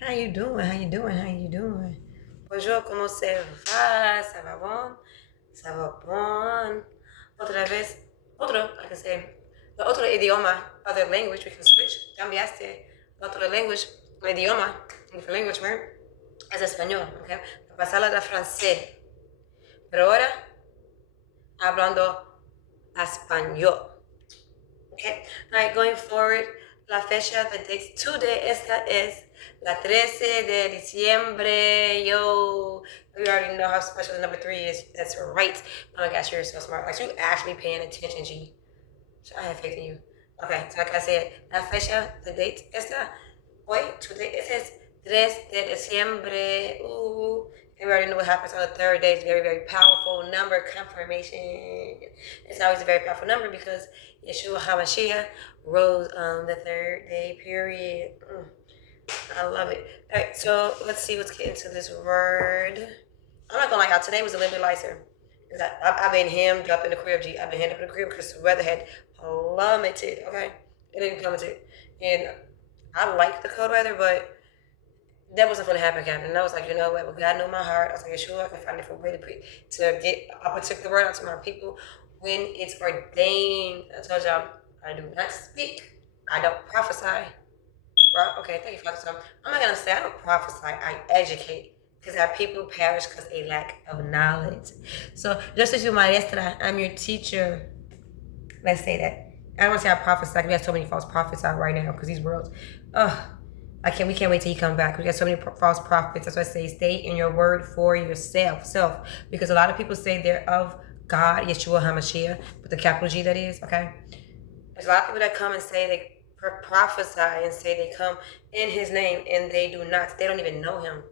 How you doing? How you doing? How you doing? Bonjour, comment ça va? Ça va bon? Ça va bon? Otra vez, I can say, the otro idioma, other language, we can switch. Cambiaste. Otro language, idioma, different language, right? Es español, okay? Pasarla de francés. Pero ahora, hablando español. Okay, all right, going forward, la fecha, the date today, esta es la 13 de diciembre. Yo, we already know how special the number 3 is. That's right. Oh my gosh, you're so smart. Like, you actually paying attention, G. So I have faith in you. Okay, so like I said, la fecha, the date, esta, hoy, today, it says 3 de diciembre. Ooh, and we already know what happens on the third day. It's a very, very powerful number confirmation. It's always a very powerful number because Yeshua HaMashiach rose on the third day, period. I love it. All right, so let's see, let's get into this word. I'm not gonna lie, y'all, today was a little bit lighter. I've been hemmed up in the crib, G. I've been hemmed up in the crib because the weather had plummeted, okay? It didn't plummeted. And I like the cold weather, but that wasn't going to happen, Captain. And I was like, you know what? Well, God knew my heart. I was like, sure, I can find a different way to get a particular word out to my people when it's ordained. I told y'all, I do not speak. I don't prophesy. Right? Okay, thank you, Father. So I'm not going to say I don't prophesy. I educate. Because our people perish because they lack of knowledge. So, yo soy su maestra. I'm your teacher. Let's say that. I don't want to say I prophesy. We have so many false prophets out right now because these worlds. Ugh. We can't wait till you come back. We got so many false prophets. That's why I say stay in your word for yourself. Because a lot of people say they're of God, Yeshua HaMashiach, with the capital G that is, okay? There's a lot of people that come and say they prophesy and say they come in his name and they do not. They don't even know him,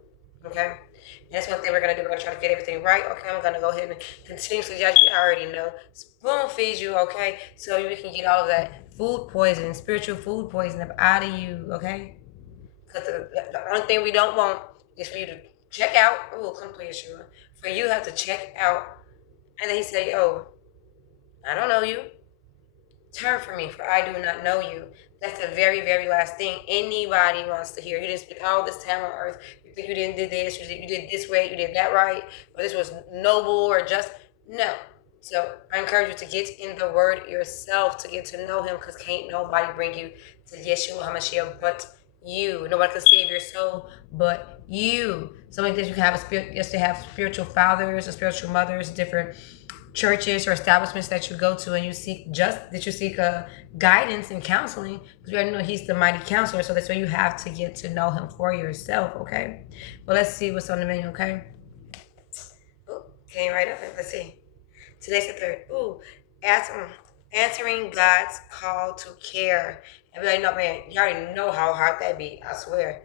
okay? And that's one thing we're going to do. We're going to try to get everything right, okay? I'm going to go ahead and continuously judge you. I already know. Spoon feed you, okay? So you can get all of that food poison, spiritual food poison up out of you, okay? Because the only thing we don't want is for you to check out. Oh, come to Yeshua. For you to have to check out. And then he said, oh, I don't know you. Turn from me, for I do not know you. That's the very, very last thing anybody wants to hear. You didn't spend all this time on earth. You think you didn't do this, you did this way, you did that right, or this was noble or just. No. So I encourage you to get in the word yourself, to get to know him, because can't nobody bring you to Yeshua HaMashiach but you. Nobody can save your soul but you. So many things you can have just to have spiritual fathers or spiritual mothers, different churches or establishments that you go to, and you seek guidance and counseling, because we already know he's the mighty counselor. So that's why you have to get to know him for yourself, okay? Well, let's see what's on the menu, okay? Oh, came right up. Let's see. Today's the third. Ooh, answering God's call to care. And we already know, man, you already know how hard that be. I swear,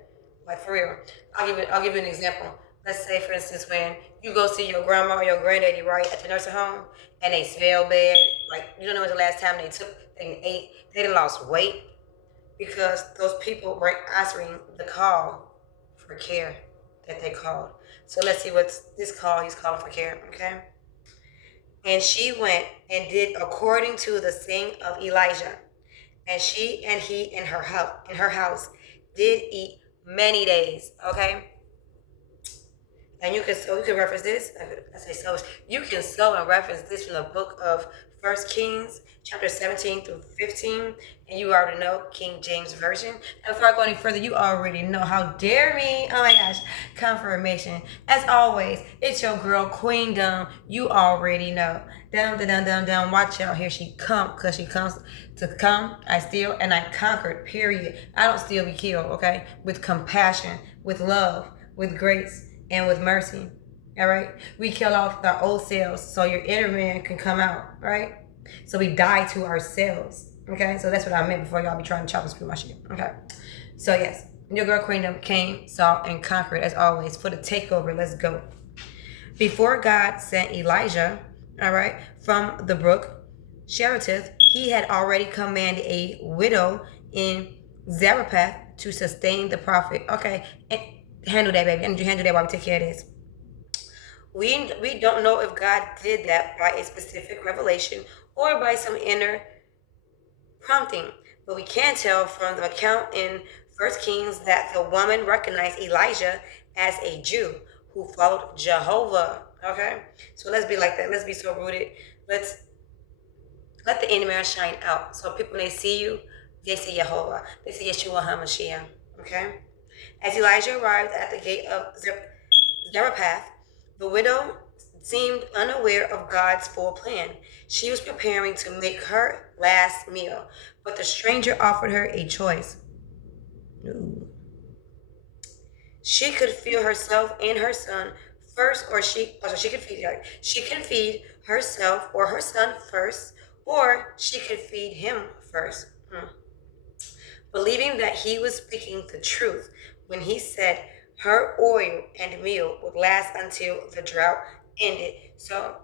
like for real. I'll give you an example. Let's say, for instance, when you go see your grandma or your granddaddy, right, at the nursing home, and they smell bad. Like, you don't know when the last time they ate, they done lost weight because those people weren't answering the call for care that they called. So let's see what's this call. He's calling for care, okay? And she went and did according to the saying of Elijah. And she and he in her house did eat many days, okay? And you can reference this. I say so. You can so and reference this from the book of 1 Kings, chapter 17 through 15. And you already know King James Version. And before I go any further, you already know. How dare me? Oh my gosh. Confirmation. As always, it's your girl, Queendom. You already know. Down. Watch out. Here she come. Because she comes to come. I steal and I conquered. Period. I don't steal, we kill. Okay? With compassion, with love, with grace, and with mercy. All right? We kill off the old selves so your inner man can come out. Right? So we die to ourselves. Okay? So that's what I meant before y'all be trying to chop and screw my shit. Okay? So yes, your girl Queendom came, saw, and conquered as always for the takeover. Let's go. Before God sent Elijah, all right, from the brook Cherith, he had already commanded a widow in Zarephath to sustain the prophet. Okay, and handle that, baby. I need you to handle that while we take care of this. We don't know if God did that by a specific revelation or by some inner prompting, but we can tell from the account in First Kings that the woman recognized Elijah as a Jew who followed Jehovah. Okay? So let's be like that. Let's be so rooted. Let's let the inner man shine out. So people, when they see you, they say Jehovah. They say Yeshua HaMashiach. Okay? As Elijah arrived at the gate of Zarephath, the widow seemed unaware of God's full plan. She was preparing to make her last meal, but the stranger offered her a choice. Ooh. She could feed herself and her son first, or she can feed herself or her son first, or she could feed him first. Believing that he was speaking the truth when he said her oil and meal would last until the drought ended. So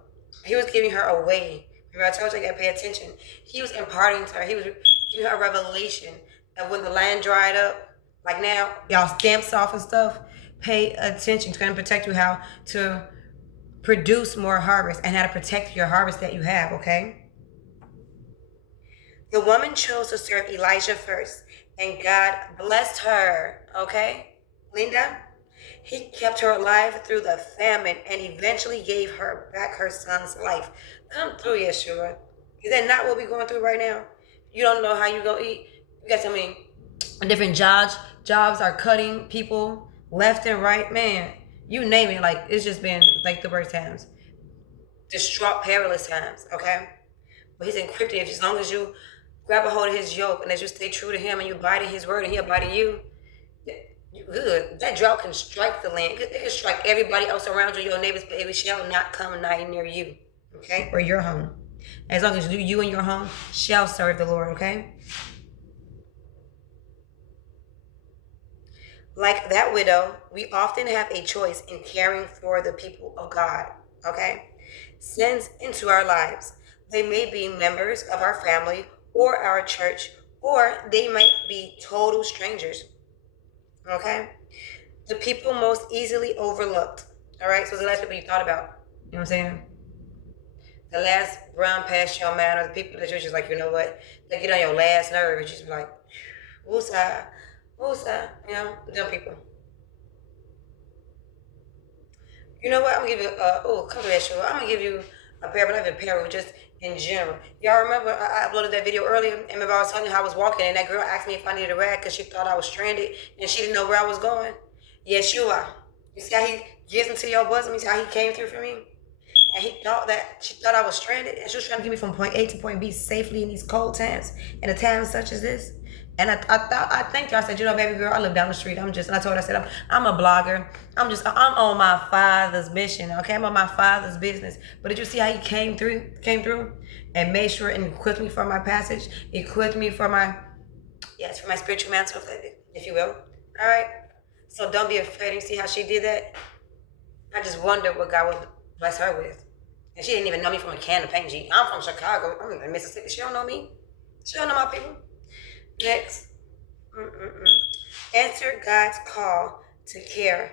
he was giving her away. Remember, I told you I gotta pay attention. He was imparting to her. He was giving her a revelation of when the land dried up. Like now, y'all stamps off and stuff. Pay attention. It's going to protect you how to produce more harvest and how to protect your harvest that you have, okay? The woman chose to serve Elijah first, and God blessed her, okay? Linda, he kept her alive through the famine and eventually gave her back her son's life. Come through, Yeshua. Is that not what we're going through right now? You don't know how you gonna eat. You got different jobs are cutting people left and right. Man, you name it. Like, it's just been like the worst times. Distraught, perilous times, okay? But he's encrypted. As long as you grab a hold of his yoke and as you stay true to him and you abide in his word and he abide in you, you good. That drought can strike the land. It can strike everybody else around you, your neighbors, but it shall not come nigh near you, okay? Or your home. As long as you and your home shall serve the Lord, okay? Like that widow, we often have a choice in caring for the people of God, okay? Sent into our lives. They may be members of our family or our church, or they might be total strangers, okay? The people most easily overlooked, all right? So the last people you thought about, you know what I'm saying? The last brown past your man, or the people that you're just like, you know what? They get on your last nerve and just be like, woosah, woosah, you know, them people. You know what? I'm gonna give you come to that show. I'm gonna give you a parable, not even a parable, just in general. Y'all remember I uploaded that video earlier, and remember I was telling you how I was walking, and that girl asked me if I needed a ride because she thought I was stranded and she didn't know where I was going. Yes, you are. You see how he gets into your bosom? You see how he came through for me? And she thought I was stranded, and she was trying to get me from point A to point B safely in these cold times, in a time such as this. And I thanked her. I said, you know, baby girl, I live down the street. And I told her, I said, I'm a blogger. I'm on my father's mission, okay? I'm on my father's business. But did you see how he came through and made sure and equipped me for my passage, equipped me for my spiritual mantle, if you will. All right? So don't be afraid. You see how she did that? I just wonder what God would bless her with. And she didn't even know me from a can of paint. I'm from Chicago. I'm in Mississippi. She don't know me. She don't know my people. Next. Answer God's call to care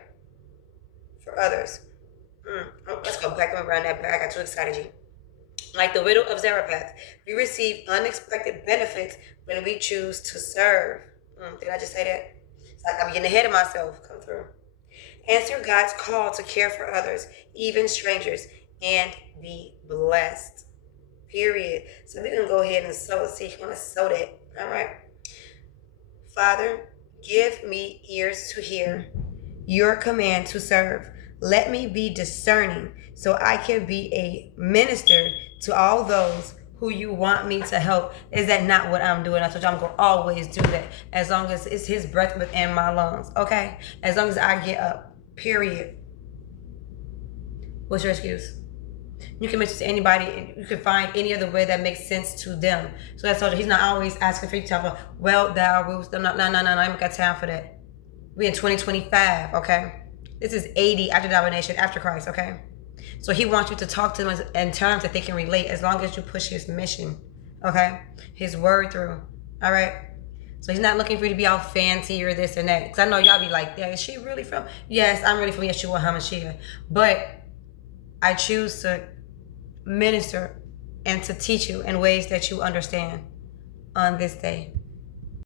for others. Let's go back and run that back. I got too excited, G. Like the widow of Zarephath, we receive unexpected benefits when we choose to serve. Did I just say that? It's like I'm getting ahead of myself. Come through. Answer God's call to care for others, even strangers, and be blessed. Period. So we're going to go ahead and sow a seed. You're going to sow that. All right. Father, give me ears to hear, your command to serve. Let me be discerning so I can be a minister to all those who you want me to help. Is that not what I'm doing? I told you I'm going to always do that as long as it's his breath within my lungs, okay? As long as I get up, period. What's your excuse? You can mention to anybody, and you can find any other way that makes sense to them. So that's all. He's not always asking for you to tell him, well, thou rules. No, I ain't got time for that. We in 2025, okay? This is 80 after domination, after Christ, okay? So he wants you to talk to them in terms that they can relate as long as you push his mission, okay? His word through, all right? So he's not looking for you to be all fancy or this and that. Because I know y'all be like, yeah, is she really from? Yes, I'm really from Yeshua HaMashiach. But I choose to minister and to teach you in ways that you understand on this day.